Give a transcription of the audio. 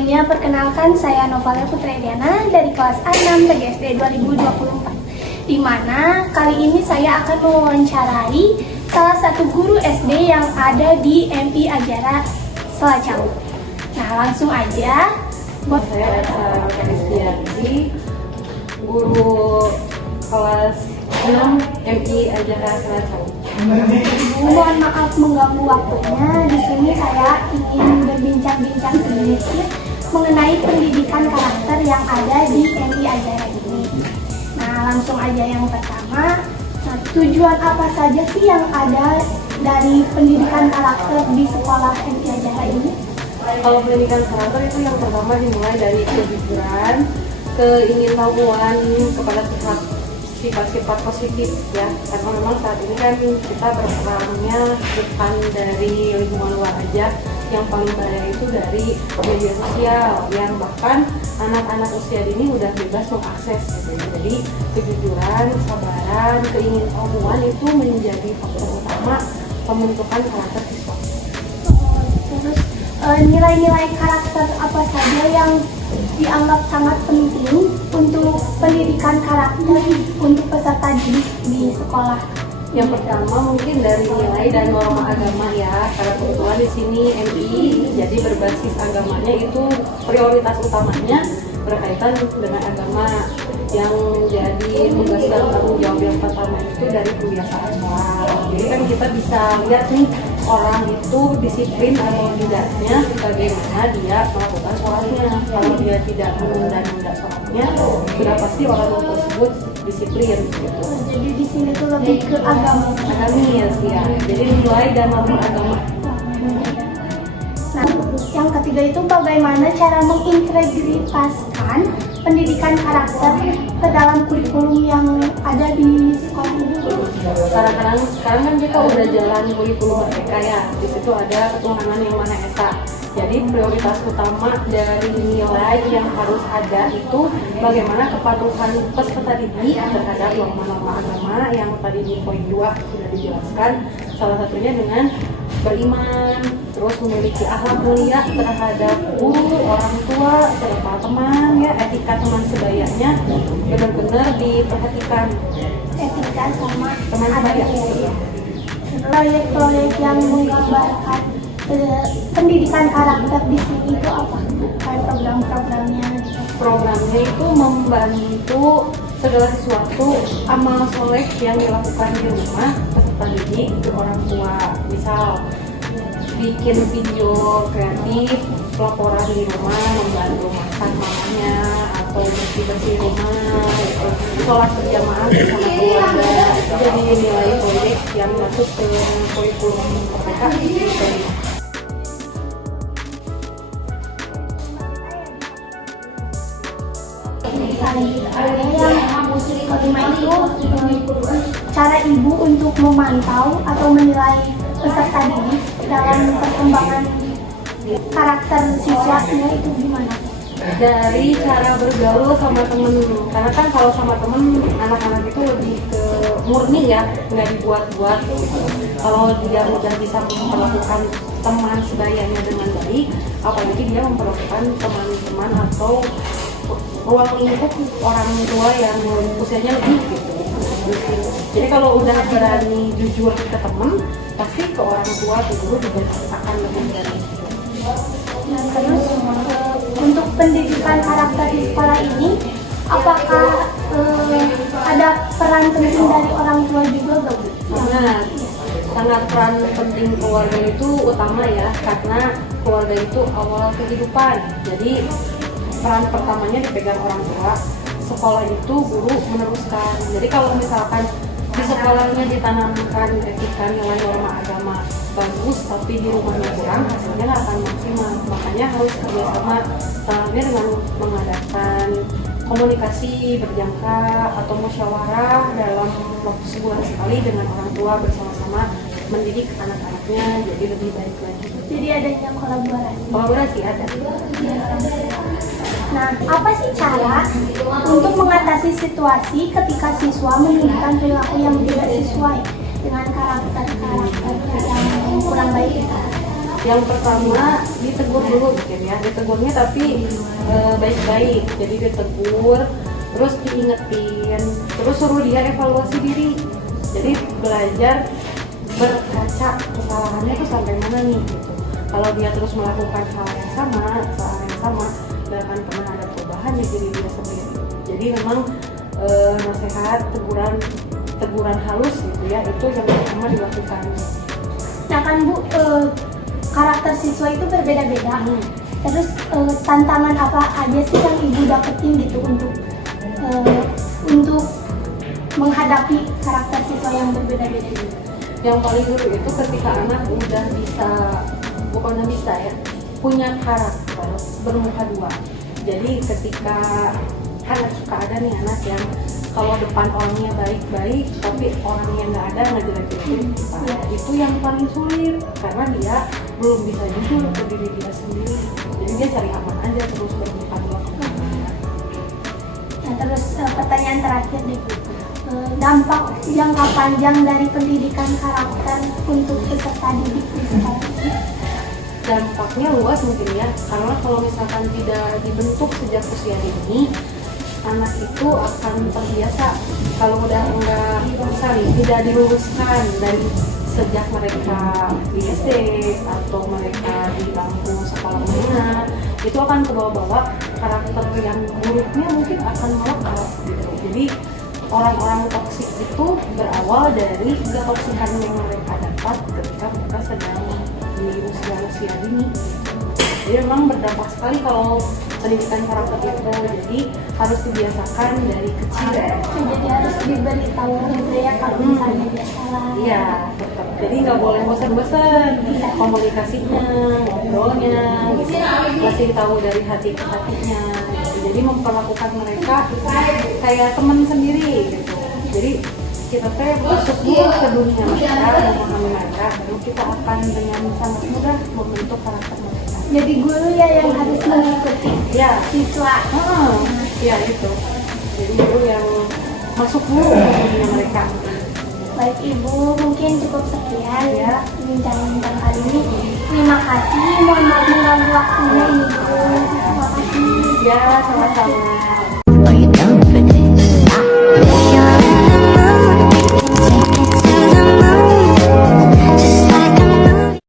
Sebelumnya perkenalkan saya Novalia Putrediana dari kelas A6 PGSD 2024. Di mana kali ini saya akan mewawancarai salah satu guru SD yang ada di MI Ajara Selacau. Nah, langsung aja. Buat saya Kemistianti, guru kelas 6 MI Ajara Selacau. Mohon maaf mengganggu waktunya. Di sini saya ingin berbincang-bincang sedikit mengenai pendidikan karakter yang ada di MI Ajara ini. Nah, langsung aja yang pertama. Nah, tujuan apa saja sih yang ada dari pendidikan karakter di sekolah MI Ajara ini? Kalau pendidikan karakter itu yang pertama dimulai dari kejujuran, keingintahuan kepada sifat-sifat positif ya, karena memang saat ini kan kita berperangnya bukan dari lingkungan luar aja, yang paling bahaya itu dari media sosial yang bahkan anak-anak usia dini udah bebas mengakses gitu. Jadi kejujuran, kesabaran, keingintahuan itu menjadi faktor utama pembentukan karakter siswa. Terus nilai-nilai karakter apa saja yang dianggap sangat penting untuk pendidikan karakter untuk peserta didik di sekolah? Yang pertama mungkin dari nilai dan norma agama ya, karena kebetulan di sini MI jadi berbasis agamanya itu prioritas utamanya berkaitan dengan agama, yang jadi tugas dan tanggung jawab yang pertama itu dari kebiasaan moral. Jadi kan kita bisa lihat nih orang itu disiplin atau tidaknya bagaimana dia melakukan sholatnya. Kalau dia tidak menunda sholatnya, sudah pasti orang tersebut disiplin gitu. Jadi di sini tuh lebih ke agama. Agamis ya. Jadi nilai dan norma agama. Nah, yang ketiga itu bagaimana cara mengintegrasikan pendidikan karakter ke dalam kurikulum yang ada di sekolah ini? Sekarang kan kita udah jalan kurikulum merdeka ya. Di situ ada ketuhanan yang Maha Esa. Jadi prioritas utama dari nilai yang harus ada itu bagaimana kepatuhan peserta didik terhadap norma-norma agama yang tadi di poin 2 sudah dijelaskan. Salah satunya dengan beriman, terus memiliki akhlak mulia terhadap guru, orang tua, serta teman ya, etika teman sebayanya benar-benar diperhatikan. Etika sama Teman sebaya. Proyek-proyek yang menggambarkan pendidikan karakter di sini itu apa? Kayak program-programnya gitu. Programnya itu membantu segala sesuatu amal soleh yang dilakukan di rumah peserta didik ke orang tua. Misal bikin video kreatif, pelaporan di rumah, membantu masak mamanya atau bersih-bersih rumah, sholat berjamaah bersama keluarga. Jadi nilai proyek yang masuk ke kurikulum mereka gitu. Yang kelima itu cara ibu untuk memantau atau menilai peserta didik dalam perkembangan karakter siswanya itu gimana? Dari cara bergaul sama temen, karena kan kalau sama temen anak-anak itu lebih ke murni ya, nggak dibuat-buat gitu. Kalau dia udah bisa memperlakukan teman sebayanya dengan baik, apalagi dia memperlakukan teman-teman atau ruang lingkup orang tua yang usianya lebih gitu. Jadi kalau udah berani jujur ke teman, pasti ke orang tua, ke guru juga akan lebih berani. Nah, terus untuk pendidikan karakter di sekolah ini, apakah ada peran penting dari orang tua juga gak, Bu? Sangat peran penting keluarga itu utama ya, karena keluarga itu awal kehidupan. Jadi peran pertamanya dipegang orang tua, sekolah itu guru meneruskan. Jadi kalau misalkan di sekolahnya ditanamkan etika nilai norma agama bagus, tapi di rumahnya kurang, hasilnya nggak akan maksimal. Makanya harus kerjasama, salamnya dengan mengadakan komunikasi berjangka atau musyawarah dalam waktu sebulan sekali dengan orang tua bersama-sama mendidik anak-anaknya jadi lebih baik lagi. Jadi adanya Kolaborasi ada. Nah, apa sih cara untuk mengatasi situasi ketika siswa menunjukkan perilaku yang tidak sesuai dengan karakter yang kurang baik? Yang pertama ditegur dulu mungkin ya, ditegurnya tapi baik-baik. Jadi ditegur, terus diingetin, terus suruh dia evaluasi diri. Jadi belajar berkaca kesalahannya itu sampai mana nih gitu. Kalau dia terus melakukan hal yang sama, kesalahan yang sama, gak akan pernah ada perubahan di diri dia sendiri. Jadi memang nasihat, teguran halus gitu ya, itu yang pertama dilakukan. Nah kan Bu, karakter siswa itu berbeda-beda. Terus tantangan apa aja sih yang Ibu dapetin gitu untuk menghadapi karakter siswa yang berbeda-beda ini? Yang paling dulu itu ketika anak udah bisa, bukannya bisa ya, punya karakter bermuka dua. Jadi ketika anak suka ada nih anak yang kalau depan orangnya baik-baik tapi orangnya nggak ada ngejelekin kita, itu yang paling sulit karena dia belum bisa jujur ke diri dia sendiri. Jadi dia cari aman aja terus bermuka dua kemana. Nah terus pertanyaan terakhir nih Bu, dampak jangka panjang dari pendidikan karakter untuk peserta didik di sekolah ini? Dampaknya luas mungkin ya, karena kalau misalkan tidak dibentuk sejak usia dini, anak itu akan terbiasa. Kalau udah enggak misalnya tidak diluluskan dari sejak mereka di SD atau mereka di bangku sekolah menengah, itu akan kebawa-bawa karakter yang buruknya mungkin akan melekat gitu. Jadi orang-orang toksik itu berawal dari ketoksikan yang mereka dapat ketika mereka sedang di usia dini. Jadi memang berdampak sekali kalau pendidikan karakter itu, jadi harus dibiasakan dari kecil. Jadi harus diberitahu gitu ya kalau misalnya dia salah. Iya, tetap. Jadi nggak boleh bosan-bosan komunikasinya, ngobrolnya, gitu. Kasih tahu dari hati ke hatinya. Gitu. Jadi memperlakukan mereka kayak teman sendiri gitu. Jadi kita masuk dulu ke dunia mereka, memahami mereka, lalu kita akan dengan sangat mudah membentuk karakter mereka. Jadi guru ya yang harus mengikuti Ya, siswa. ya itu. Jadi guru yang masuk dulu ke dunia mereka. Baik Ibu, mungkin cukup sekian ya bincang-bincang kali ini. Terima kasih, mohon maaf mengganggu waktunya Ibu. Terima kasih. Ya, sama-sama.